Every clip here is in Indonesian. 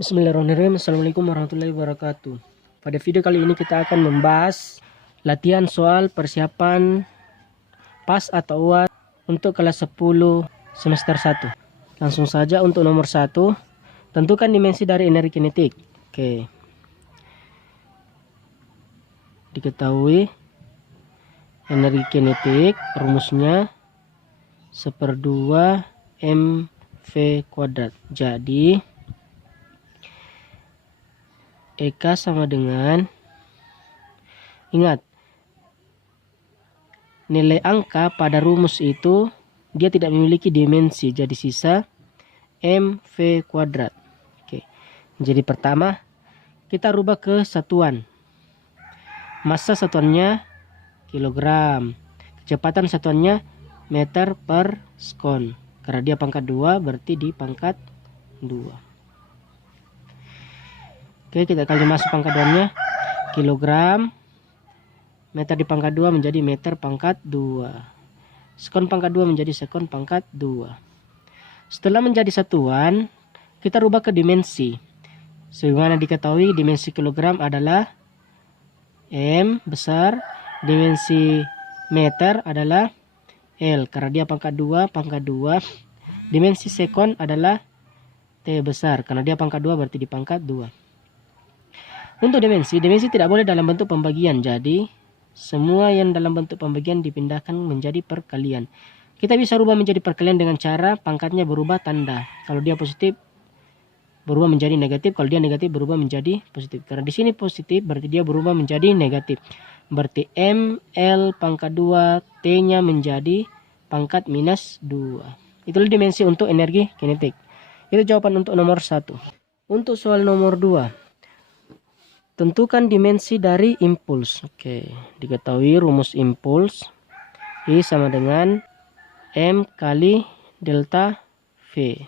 Bismillahirrahmanirrahim. Assalamualaikum warahmatullahi wabarakatuh. Pada video kali ini kita akan membahas latihan soal persiapan PAS atau UAS untuk kelas 10 semester 1. Langsung saja untuk nomor 1, tentukan dimensi dari energi kinetik. Oke. Diketahui energi kinetik rumusnya 1/2 mv kuadrat. Jadi EK sama dengan, ingat, nilai angka pada rumus itu dia tidak memiliki dimensi, jadi sisa mv kuadrat. Oke. Jadi pertama kita rubah ke satuan. Massa satuannya kilogram, kecepatan satuannya meter per sekon. Karena dia pangkat 2 berarti di pangkat 2. Oke, kita kali masuk pangkat 2-nya. Kilogram meter di pangkat 2 menjadi meter pangkat 2. Sekon pangkat 2 menjadi sekon pangkat 2. Setelah menjadi satuan, kita rubah ke dimensi. Sebagaimana diketahui dimensi kilogram adalah M besar, dimensi meter adalah L. Karena dia pangkat 2, pangkat 2. Dimensi sekon adalah T besar. Karena dia pangkat 2 berarti di pangkat 2. Untuk dimensi tidak boleh dalam bentuk pembagian. Jadi, semua yang dalam bentuk pembagian dipindahkan menjadi perkalian. Kita bisa rubah menjadi perkalian dengan cara pangkatnya berubah tanda. Kalau dia positif, berubah menjadi negatif. Kalau dia negatif, berubah menjadi positif. Karena di sini positif, berarti dia berubah menjadi negatif. Berarti ML pangkat 2, T-nya menjadi pangkat minus 2. Itulah dimensi untuk energi kinetik. Itu jawaban untuk nomor 1. Untuk soal nomor 2. Tentukan dimensi dari impuls. Oke, diketahui rumus impuls I sama dengan M kali delta V.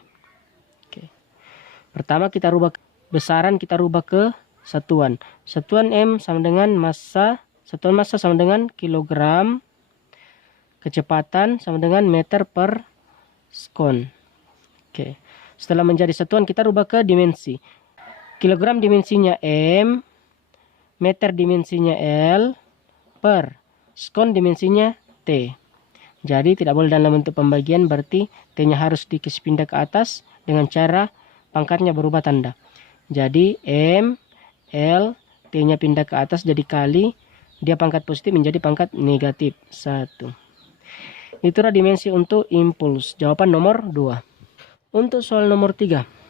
Oke. Pertama kita rubah besaran, kita rubah ke satuan. Satuan M sama dengan massa, satuan massa sama dengan kilogram, kecepatan sama dengan meter per sekon. Oke. Setelah menjadi satuan kita rubah ke dimensi. Kilogram dimensinya M, meter dimensinya L, per sekon dimensinya T. Jadi tidak boleh dalam bentuk pembagian, berarti T-nya harus dikasih pindah ke atas dengan cara pangkatnya berubah tanda. Jadi M, L, T-nya pindah ke atas jadi kali, dia pangkat positif menjadi pangkat negatif 1. Itulah dimensi untuk impuls. Jawaban nomor 2. Untuk soal nomor 3.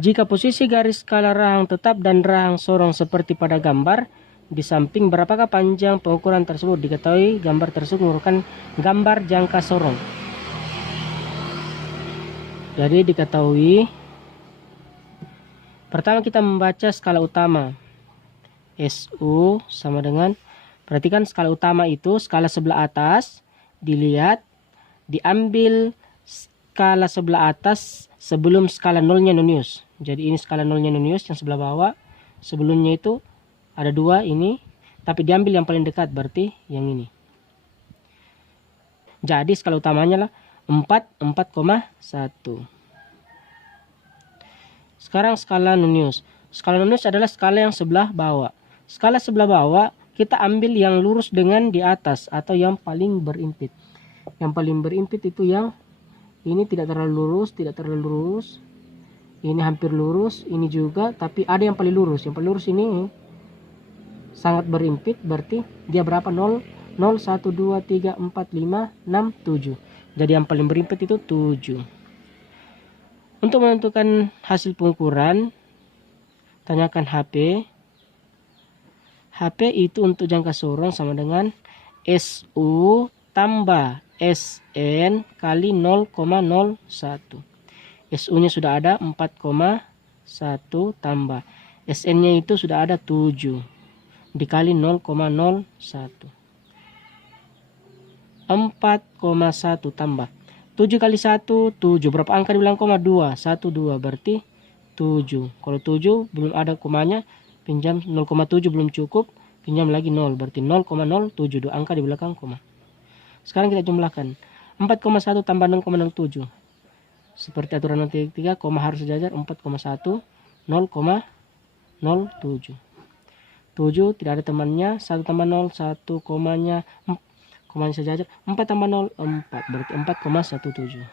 Jika posisi garis skala rahang tetap dan rahang sorong seperti pada gambar, di samping berapakah panjang pengukuran tersebut? Diketahui gambar tersebut merupakan gambar jangka sorong. Jadi diketahui, pertama kita membaca skala utama. SU sama dengan, perhatikan skala utama itu skala sebelah atas, dilihat, diambil skala sebelah atas sebelum skala nolnya nonius. Jadi ini skala nolnya nonius yang sebelah bawah. Sebelumnya itu ada 2 ini, tapi diambil yang paling dekat, berarti yang ini. Jadi skala utamanya lah 4,1. Sekarang skala nonius. Skala nonius adalah skala yang sebelah bawah. Skala sebelah bawah kita ambil yang lurus dengan di atas atau yang paling berimpit. Yang paling berimpit itu yang ini tidak terlalu lurus, tidak terlalu lurus. Ini hampir lurus, ini juga, tapi ada yang paling lurus. Yang paling lurus ini sangat berimpit, berarti dia berapa? 0, 0, 1, 2, 3, 4, 5, 6, 7. Jadi yang paling berimpit itu 7. Untuk menentukan hasil pengukuran, tanyakan HP. HP itu untuk jangka sorong sama dengan SU tambah SN kali 0,01. SU-nya sudah ada 4,1 tambah SN-nya itu sudah ada 7 dikali 0,01. 4,1 tambah 7 kali 1 7. Berapa angka di belakang koma? 2. 1 2 berarti 7. Kalau 7 belum ada komanya, pinjam 0,7 belum cukup, pinjam lagi 0 berarti 0,07, 2 angka di belakang koma. Sekarang kita jumlahkan 4,1 tambah 0,07. Seperti aturan matematika, koma harus sejajar 4,1, 0,07. 7 tidak ada temannya, 1 tambah 0, 1 komanya sejajar, 4 tambah 0, 4, berarti 4,17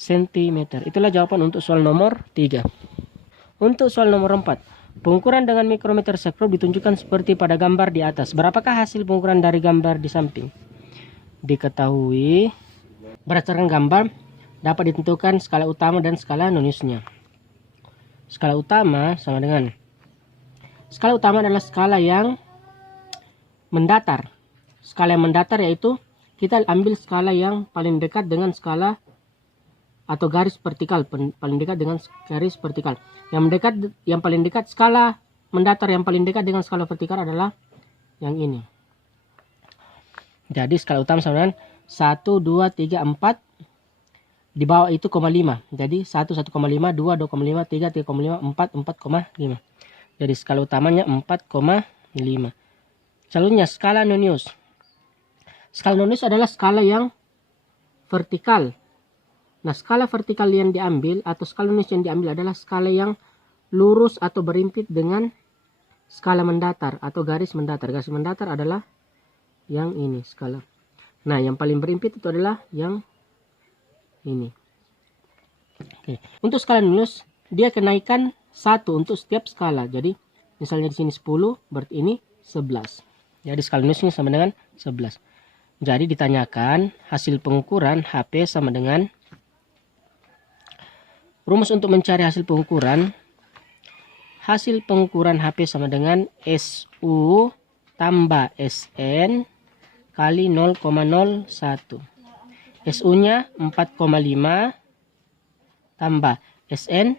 cm. Itulah jawaban untuk soal nomor 3. Untuk soal nomor 4, pengukuran dengan mikrometer sekrup ditunjukkan seperti pada gambar di atas. Berapakah hasil pengukuran dari gambar di samping? Diketahui berdasarkan gambar dapat ditentukan skala utama dan skala non-nusnya. Skala utama sama dengan, skala utama adalah skala yang mendatar. Skala yang mendatar yaitu kita ambil skala yang paling dekat dengan skala atau garis vertikal, paling dekat dengan garis vertikal. Yang paling dekat skala mendatar yang paling dekat dengan skala vertikal adalah yang ini. Jadi skala utama sama dengan 1, 2, 3, 4. Di bawah itu 0,5. Jadi 1, 1,5, 2, 2,5, 3, 3,5, 4, 4,5. Jadi skala utamanya 4,5. Selanjutnya skala non-nus. Skala non-nus adalah skala yang vertikal. Nah, skala vertikal yang diambil atau skala non-nus yang diambil adalah skala yang lurus atau berimpit dengan skala mendatar atau garis mendatar. Garis mendatar adalah yang ini skala. Nah, yang paling berimpit itu adalah yang ini. Oke. Untuk skala non-nus, dia kenaikan 1 untuk setiap skala. Jadi, misalnya di sini 10, berarti ini 11. Jadi, skala non-nusnya sama dengan 11. Jadi, ditanyakan hasil pengukuran HP sama dengan, rumus untuk mencari hasil pengukuran HP sama dengan SU tambah SN kali 0,01. SU-nya 4,5 tambah SN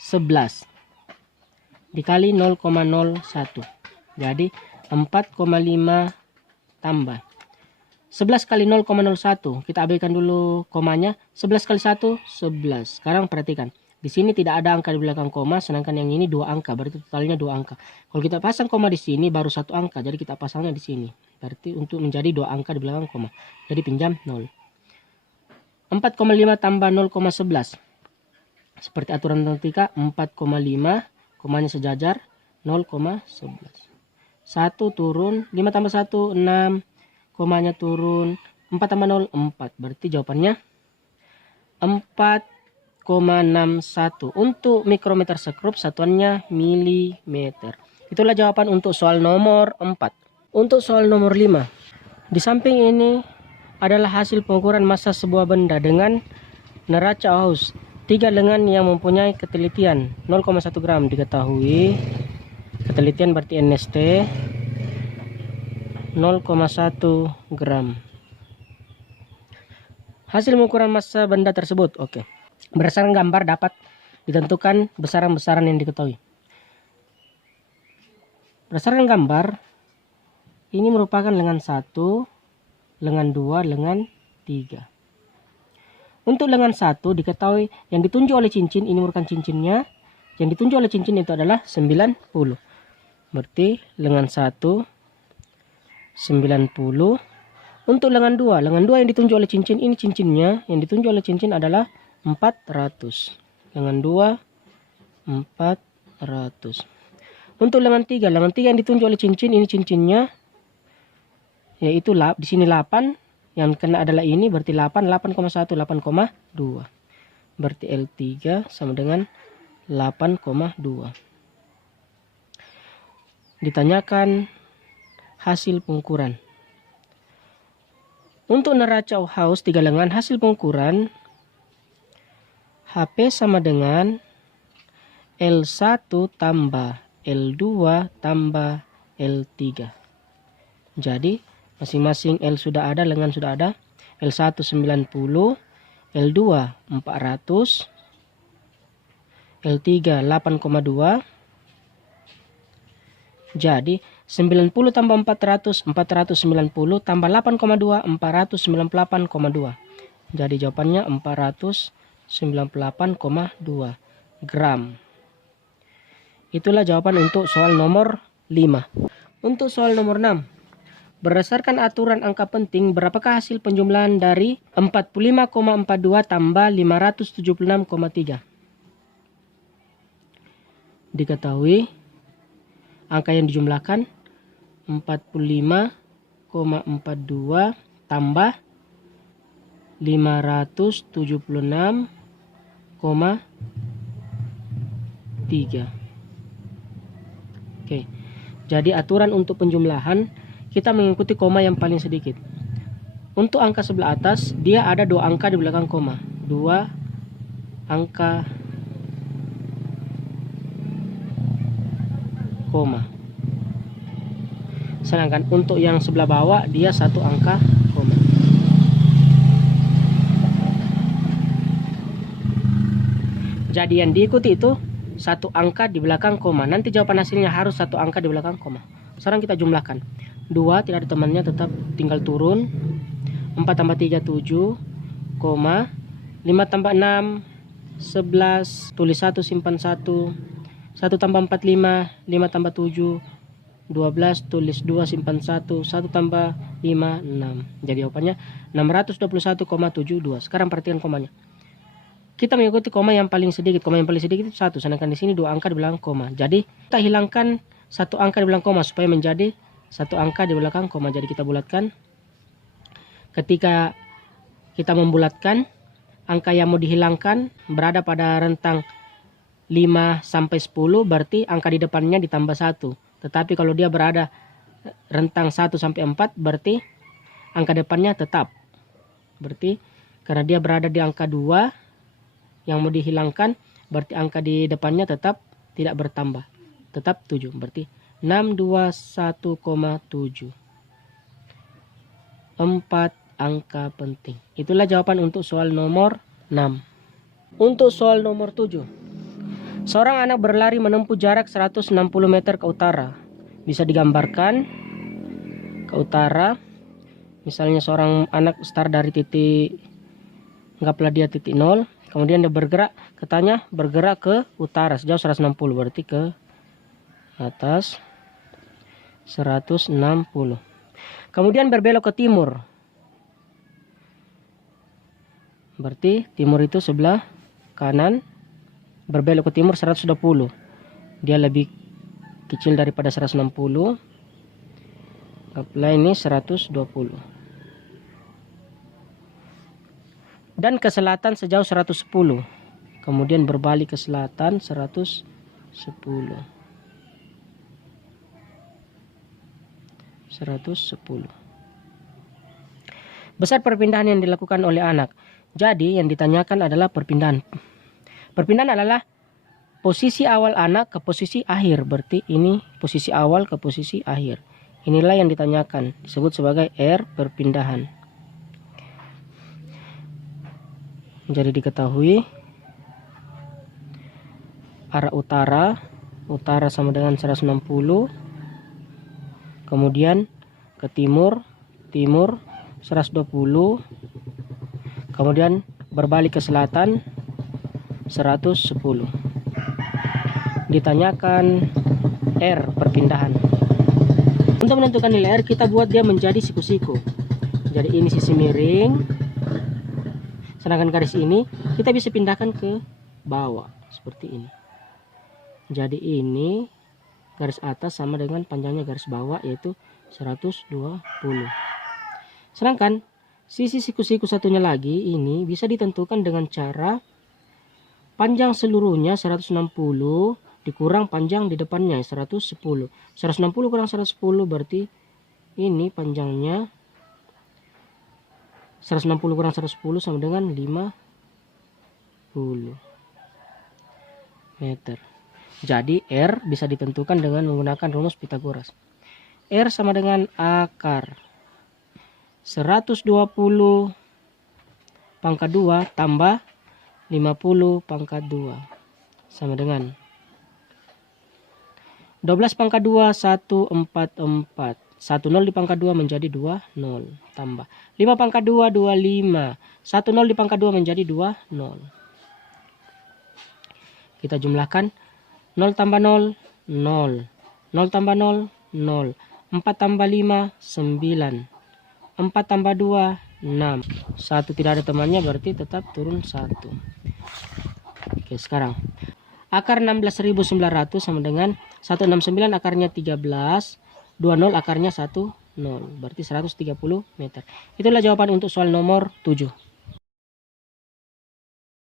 11 dikali 0,01. Jadi 4,5 tambah 11 kali 0,01. Kita abaikan dulu komanya. 11 kali 1, 11. Sekarang perhatikan. Di sini tidak ada angka di belakang koma, sedangkan yang ini 2 angka. Berarti totalnya 2 angka. Kalau kita pasang koma di sini baru 1 angka. Jadi kita pasangnya di sini. Berarti untuk menjadi 2 angka di belakang koma. Jadi pinjam 0. 4,5 tambah 0,11. Seperti aturan matematika, 4,5 komanya sejajar 0,11. 1 turun, 5 tambah 1 6, komanya turun, 4 tambah 0 4. Berarti jawabannya 4,61. Untuk mikrometer sekrup satuannya milimeter. Itulah jawaban untuk soal nomor 4. Untuk soal nomor 5. Di samping ini adalah hasil pengukuran massa sebuah benda dengan neraca Gauss 3 lengan yang mempunyai ketelitian 0,1 gram. Diketahui ketelitian berarti NST 0,1 gram. Hasil pengukuran massa benda tersebut. Oke. Berdasarkan gambar dapat ditentukan besaran-besaran yang diketahui. Berdasarkan gambar, ini merupakan lengan 1, lengan 2, lengan 3. Untuk lengan 1 diketahui yang ditunjuk oleh cincin, ini merupakan cincinnya. Yang ditunjuk oleh cincin itu adalah 90. Berarti lengan 1 90. Untuk lengan 2 yang ditunjuk oleh cincin, ini cincinnya. Yang ditunjuk oleh cincin adalah 400. Lengan 2 400. Untuk lengan 3 yang ditunjuk oleh cincin, ini cincinnya. Yaitu di sini 8. Yang kena adalah ini, berarti 8,1, 8,2. Berarti L3 sama dengan 8,2. Ditanyakan hasil pengukuran. Untuk neraca Gauss 3 lengan, hasil pengukuran HP sama dengan L1 tambah L2 tambah L3. Jadi masing-masing L sudah ada, lengan sudah ada. L1 90, L2 400, L3 8,2. Jadi 90 tambah 400, 490 tambah 8,2, 498,2. Jadi jawabannya 498,2 gram. Itulah jawaban untuk soal nomor 5. Untuk soal nomor 6. Berdasarkan aturan angka penting, berapakah hasil penjumlahan dari 45,42 tambah 576,3? Diketahui angka yang dijumlahkan 45,42 tambah 576,3. Oke. Jadi aturan untuk penjumlahan kita mengikuti koma yang paling sedikit. Untuk angka sebelah atas, dia ada 2 angka di belakang koma. 2 angka koma. Sedangkan untuk yang sebelah bawah, dia 1 angka koma. Jadi yang diikuti itu 1 angka di belakang koma. Nanti jawaban hasilnya harus 1 angka di belakang koma. Sekarang kita jumlahkan. 2 tidak ada temannya, tetap tinggal turun. 4 tambah 3 7, 5 tambah 6 11, tulis 1 simpan 1. 1 tambah 4 5, 5 tambah 7 12, tulis 2 simpan 1. 1 tambah 5 6. Jadi jawabannya 621,72. Sekarang perhatikan komanya. Kita mengikuti koma yang paling sedikit. Koma yang paling sedikit itu 1, sedangkan di sini 2 angka di belakang koma. Jadi kita hilangkan 1 angka di belakang koma supaya menjadi 1 angka di belakang koma. Jadi kita bulatkan. Ketika kita membulatkan, angka yang mau dihilangkan berada pada rentang 5 sampai 10, berarti angka di depannya ditambah 1. Tetapi kalau dia berada rentang 1 sampai 4, berarti angka depannya tetap. Berarti karena dia berada di angka 2 yang mau dihilangkan, berarti angka di depannya tetap tidak bertambah. Tetap 7. Berarti 621,7. 4 angka penting. Itulah jawaban untuk soal nomor 6. Untuk soal nomor 7. Seorang anak berlari menempuh jarak 160 meter ke utara. Bisa digambarkan ke utara. Misalnya seorang anak start dari titik, anggaplah dia titik 0. Kemudian dia bergerak, katanya bergerak ke utara sejauh 160. Berarti ke atas 160. Kemudian berbelok ke timur. Berarti timur itu sebelah kanan. Berbelok ke timur 120. Dia lebih kecil daripada 160. Anggaplah ini 120. Dan ke selatan sejauh 110. Kemudian berbalik ke selatan 110. Besar perpindahan yang dilakukan oleh anak. Jadi yang ditanyakan adalah perpindahan. Perpindahan adalah posisi awal anak ke posisi akhir. Berarti ini posisi awal ke posisi akhir. Inilah yang ditanyakan. Disebut sebagai R perpindahan. Jadi diketahui arah utara. Utara sama dengan 160. Kemudian ke timur. Timur 120. Kemudian berbalik ke selatan 110. Ditanyakan R perpindahan. Untuk menentukan nilai R, kita buat dia menjadi siku-siku. Jadi ini sisi miring. Sedangkan garis ini kita bisa pindahkan ke bawah seperti ini. Jadi ini garis atas sama dengan panjangnya garis bawah, yaitu 120. Sedangkan sisi siku-siku satunya lagi ini bisa ditentukan dengan cara panjang seluruhnya 160 dikurang panjang di depannya 110. 160 kurang 110 berarti ini panjangnya 160 kurang 110 sama dengan 50 meter. Jadi R bisa ditentukan dengan menggunakan rumus Pythagoras. R sama dengan akar 120 pangkat 2 tambah 50 pangkat 2 sama dengan 12 pangkat 2 144. 10 di pangkat 2 menjadi 20 tambah 5 pangkat 2 25. 10 di pangkat 2 menjadi 20. Kita jumlahkan 0 tambah 0 0. 0 tambah 0 0. 4 tambah 5, 9. 4 tambah 2, 6. 1 tidak ada temannya, berarti tetap turun 1. Oke, sekarang akar 16.900 sama dengan 169 akarnya 13, 20 akarnya 10, berarti 130 meter. Itulah jawaban untuk soal nomor 7.